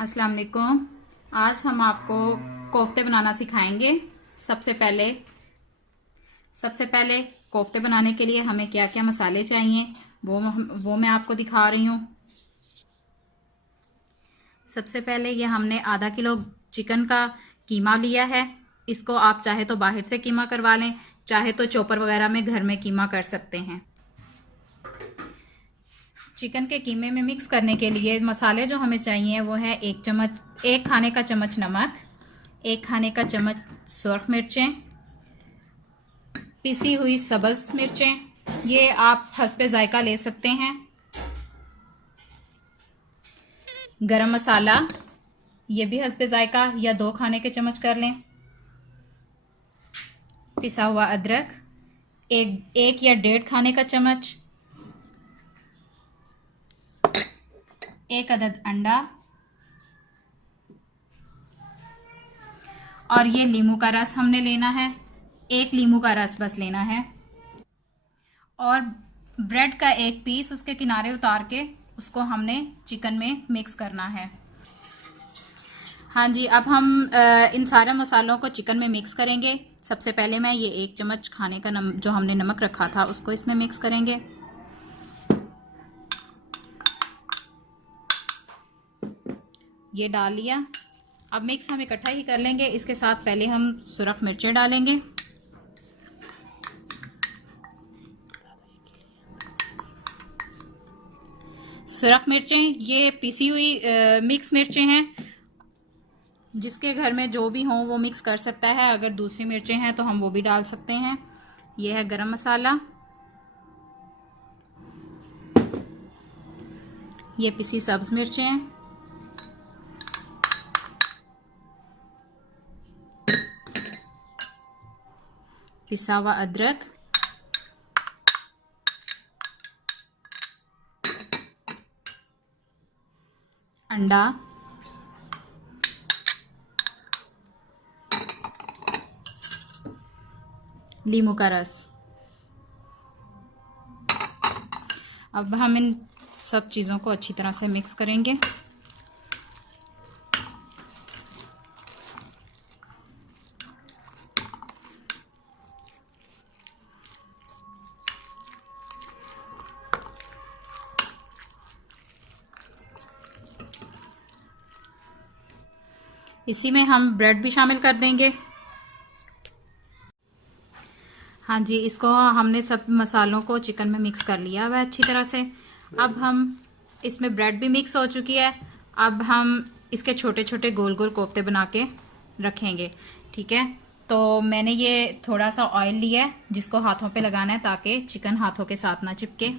अस्सलाम वालेकुम। आज हम आपको कोफ्ते बनाना सिखाएंगे। सबसे पहले कोफ्ते बनाने के लिए हमें क्या क्या मसाले चाहिए वो मैं आपको दिखा रही हूँ। सबसे पहले ये हमने आधा किलो चिकन का कीमा लिया है। इसको आप चाहे तो बाहर से कीमा करवा लें, चाहे तो चॉपर वगैरह में घर में कीमा कर सकते हैं। चिकन के कीमे में मिक्स करने के लिए मसाले जो हमें चाहिए वो है एक खाने का चम्मच नमक, एक खाने का चम्मच सुर्ख मिर्चें, पिसी हुई सब्ज मिर्चें, ये आप हस्बे जायका ले सकते हैं। गरम मसाला, ये भी हस्बे जायका या 2 खाने के चम्मच कर लें। पिसा हुआ अदरक एक या 1.5 खाने का चम्मच, एक अदद अंडा, और ये लीमू का रस हमने लेना है, 1 लीमू का रस बस लेना है। और ब्रेड का एक पीस उसके किनारे उतार के उसको हमने चिकन में मिक्स करना है। हाँ जी, अब हम इन सारे मसालों को चिकन में मिक्स करेंगे। सबसे पहले मैं ये 1 चम्मच खाने का जो हमने नमक रखा था उसको इसमें मिक्स करेंगे। ये डाल लिया। अब मिक्स हम इकट्ठा ही कर लेंगे। इसके साथ पहले हम सुरख मिर्चें डालेंगे। सुरख मिर्चें ये पिसी हुई मिक्स मिर्चें हैं। जिसके घर में जो भी हों वो मिक्स कर सकता है। अगर दूसरी मिर्चें हैं तो हम वो भी डाल सकते हैं। ये है गरम मसाला, ये पिसी सब्ज मिर्चें, पिसा हुआ अदरक, अंडा, लीमू का रस। अब हम इन सब चीज़ों को अच्छी तरह से मिक्स करेंगे। इसी में हम ब्रेड भी शामिल कर देंगे। हाँ जी, इसको हमने सब मसालों को चिकन में मिक्स कर लिया हुआ है अच्छी तरह से। अब हम इसमें ब्रेड भी मिक्स हो चुकी है। अब हम इसके छोटे छोटे गोल गोल कोफ्ते बना के रखेंगे। ठीक है, तो मैंने ये थोड़ा सा ऑयल लिया है जिसको हाथों पे लगाना है ताकि चिकन हाथों के साथ ना चिपके।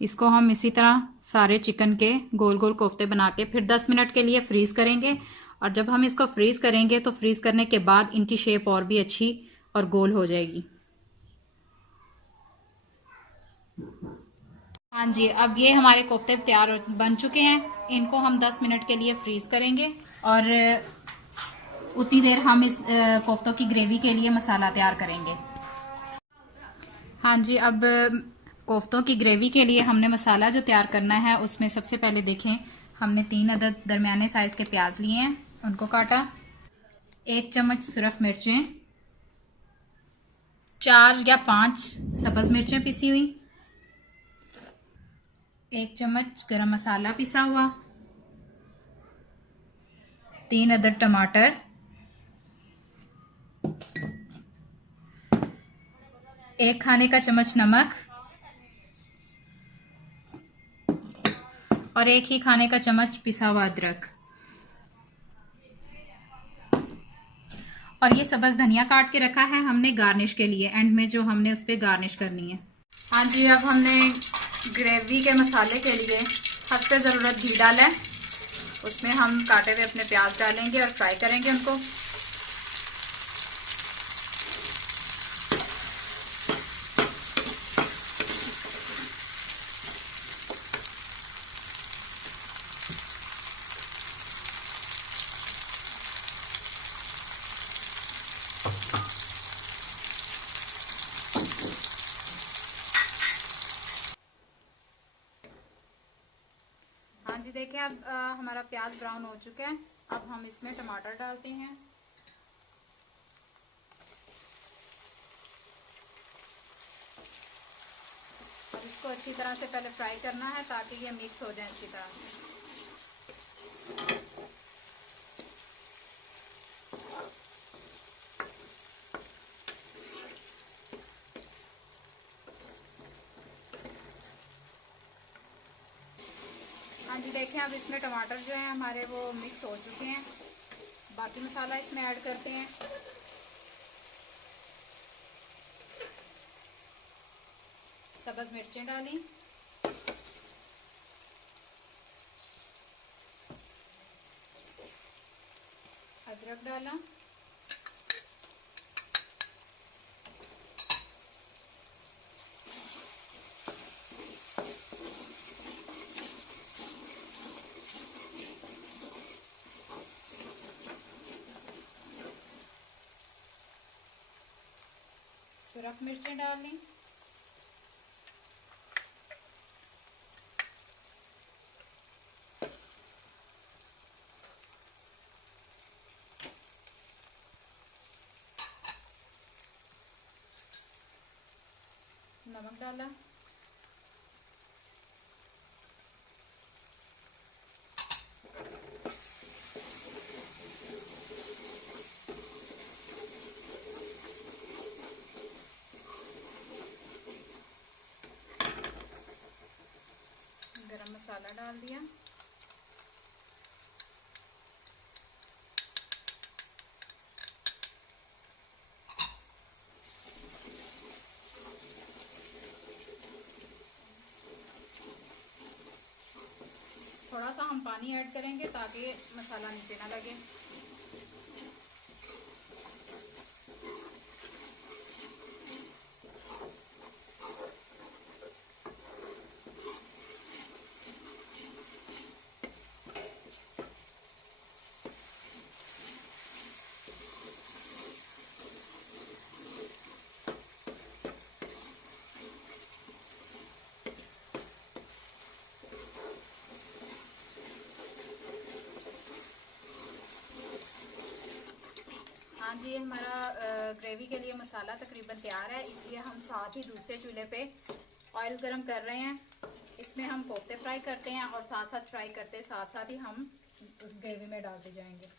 इसको हम इसी तरह सारे चिकन के गोल गोल कोफ्ते बना के फिर 10 मिनट के लिए फ्रीज करेंगे। और जब हम इसको फ्रीज करेंगे तो फ्रीज करने के बाद इनकी शेप और भी अच्छी और गोल हो जाएगी। हाँ जी, अब ये हमारे कोफ्ते तैयार बन चुके हैं। इनको हम 10 मिनट के लिए फ्रीज करेंगे और उतनी देर हम इस कोफ्तों की ग्रेवी के लिए मसाला तैयार करेंगे। हाँ जी, अब कोफ्तों की ग्रेवी के लिए हमने मसाला जो तैयार करना है उसमें सबसे पहले देखें, हमने 3 अदद दरमियाने साइज के प्याज लिए हैं, उनको काटा, 1 चम्मच सुरख मिर्चें, 4 या 5 सब्ज मिर्चें पिसी हुई, 1 चम्मच गरम मसाला पिसा हुआ, 3 अदद टमाटर, 1 खाने का चम्मच नमक और 1 ही खाने का चम्मच पिसा हुआ अदरक। और ये सब्ज धनिया काट के रखा है हमने गार्निश के लिए, एंड में जो हमने उस पर गार्निश करनी है। हाँ जी, अब हमने ग्रेवी के मसाले के लिए हस्ते ज़रूरत घी डाला है। उसमें हम काटे हुए अपने प्याज डालेंगे और फ्राई करेंगे उनको। हाँ जी, देखिए अब हमारा प्याज ब्राउन हो चुका है। अब हम इसमें टमाटर डालते हैं। अब इसको अच्छी तरह से पहले फ्राई करना है ताकि ये मिक्स हो जाए अच्छी तरह से। हाँ जी, देखें अब इसमें टमाटर जो है हमारे वो मिक्स हो चुके हैं। बाकी मसाला इसमें ऐड करते हैं। सब्ज़ मिर्चें डाली, अदरक डाला, सुरख मिर्चें डाली, नमक डाला, गरम मसाला डाल दिया। थोड़ा सा हम पानी ऐड करेंगे ताकि मसाला नीचे ना लगे। हाँ जी, हमारा ग्रेवी के लिए मसाला तकरीबन तैयार है, इसलिए हम साथ ही दूसरे चूल्हे पे ऑयल गरम कर रहे हैं। इसमें हम कोफ्ते फ्राई करते हैं और साथ साथ फ्राई करते साथ साथ ही हम उस ग्रेवी में डालते जाएंगे।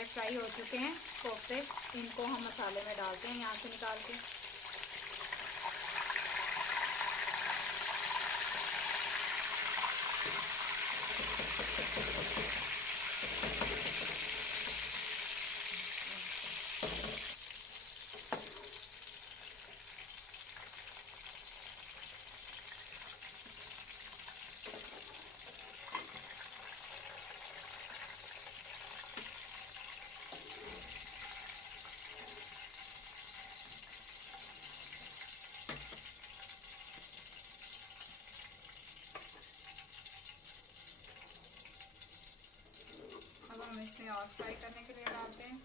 हमारे फ्राई हो चुके हैं कोफ्ते, इनको हम मसाले में डालते हैं यहाँ से निकाल के। अब हम इसमें और फ्राई करने के लिए डालते हैं।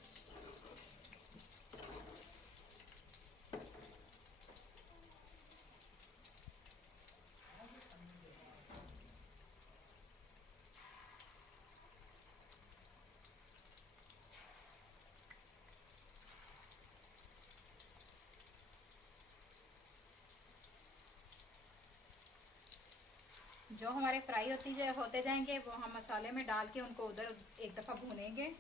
जो हमारे फ्राई होते जाएंगे वो हम मसाले में डाल के उनको उधर एक दफ़ा भूनेंगे।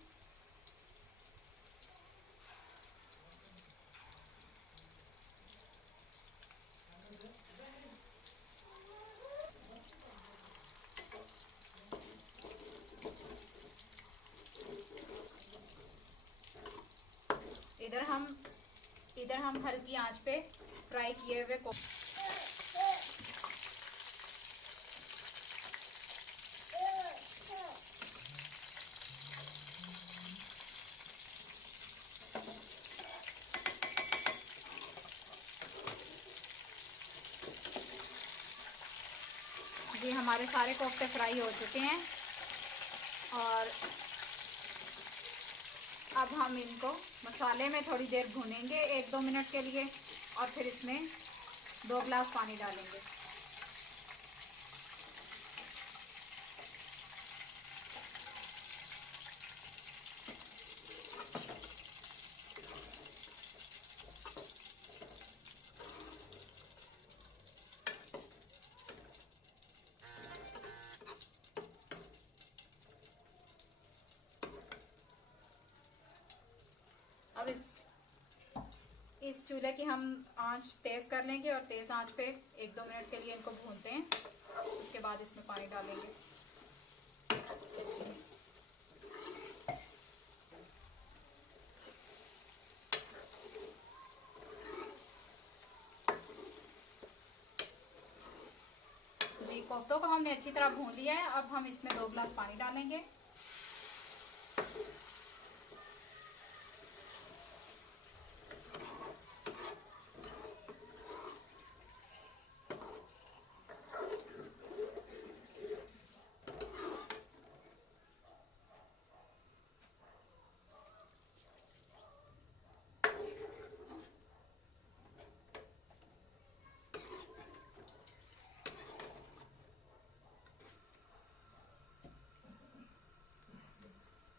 इधर हम हल्की आंच पे फ्राई किए हुए जी हमारे सारे कोफ्ते फ्राई हो चुके हैं और अब हम इनको मसाले में थोड़ी देर भूनेंगे 1-2 मिनट के लिए और फिर इसमें 2 गिलास पानी डालेंगे। अब इस चूल्हे की हम आंच तेज़ कर लेंगे और तेज़ आंच पे 1-2 मिनट के लिए इनको भूनते हैं। उसके बाद इसमें पानी डालेंगे। जी कोफ्तों को हमने अच्छी तरह भून लिया है। अब हम इसमें 2 गिलास पानी डालेंगे।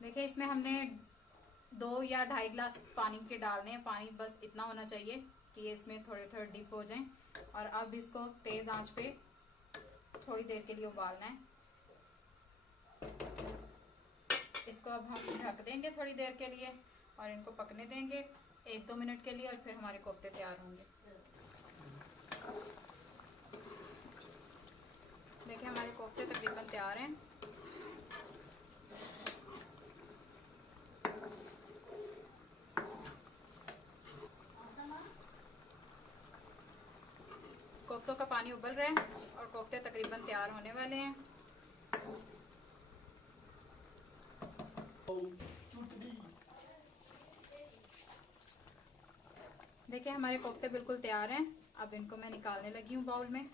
देखिए इसमें हमने 2 या 2.5 गिलास पानी के डालने हैं। पानी बस इतना होना चाहिए कि ये इसमें थोड़े थोड़े डिप हो जाएं। और अब इसको तेज आंच पे थोड़ी देर के लिए उबालना है। इसको अब हम ढक देंगे थोड़ी देर के लिए और इनको पकने देंगे 1-2 मिनट के लिए और फिर हमारे कोफ्ते तैयार होंगे। देखिए हमारे कोफ्ते तकरीबन तैयार हैं। कोफ्तों का पानी उबल रहा है और कोफ्ते तकरीबन तैयार होने वाले हैं। देखिए हमारे कोफ्ते बिल्कुल तैयार हैं। अब इनको मैं निकालने लगी हूँ बाउल में।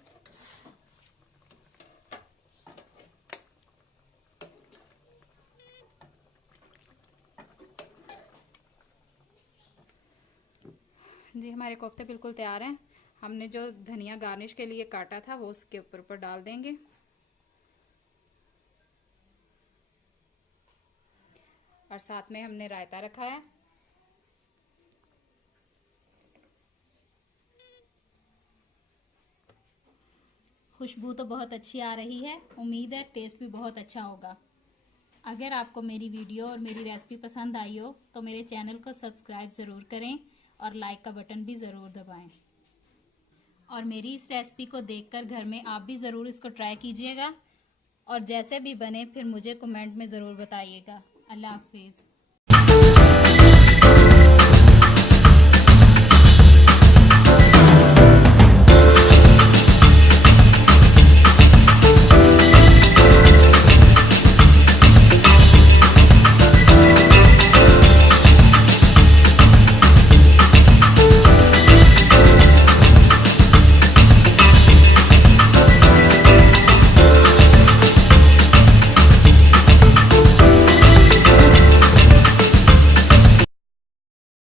जी हमारे कोफ्ते बिल्कुल तैयार हैं। हमने जो धनिया गार्निश के लिए काटा था वो उसके ऊपर डाल देंगे। और साथ में हमने रायता रखा है। खुशबू तो बहुत अच्छी आ रही है। उम्मीद है टेस्ट भी बहुत अच्छा होगा। अगर आपको मेरी वीडियो और मेरी रेसिपी पसंद आई हो तो मेरे चैनल को सब्सक्राइब ज़रूर करें और लाइक का बटन भी ज़रूर दबाएं। और मेरी इस रेसिपी को देखकर घर में आप भी ज़रूर इसको ट्राई कीजिएगा और जैसे भी बने फिर मुझे कमेंट में ज़रूर बताइएगा। अल्लाह हाफिज़।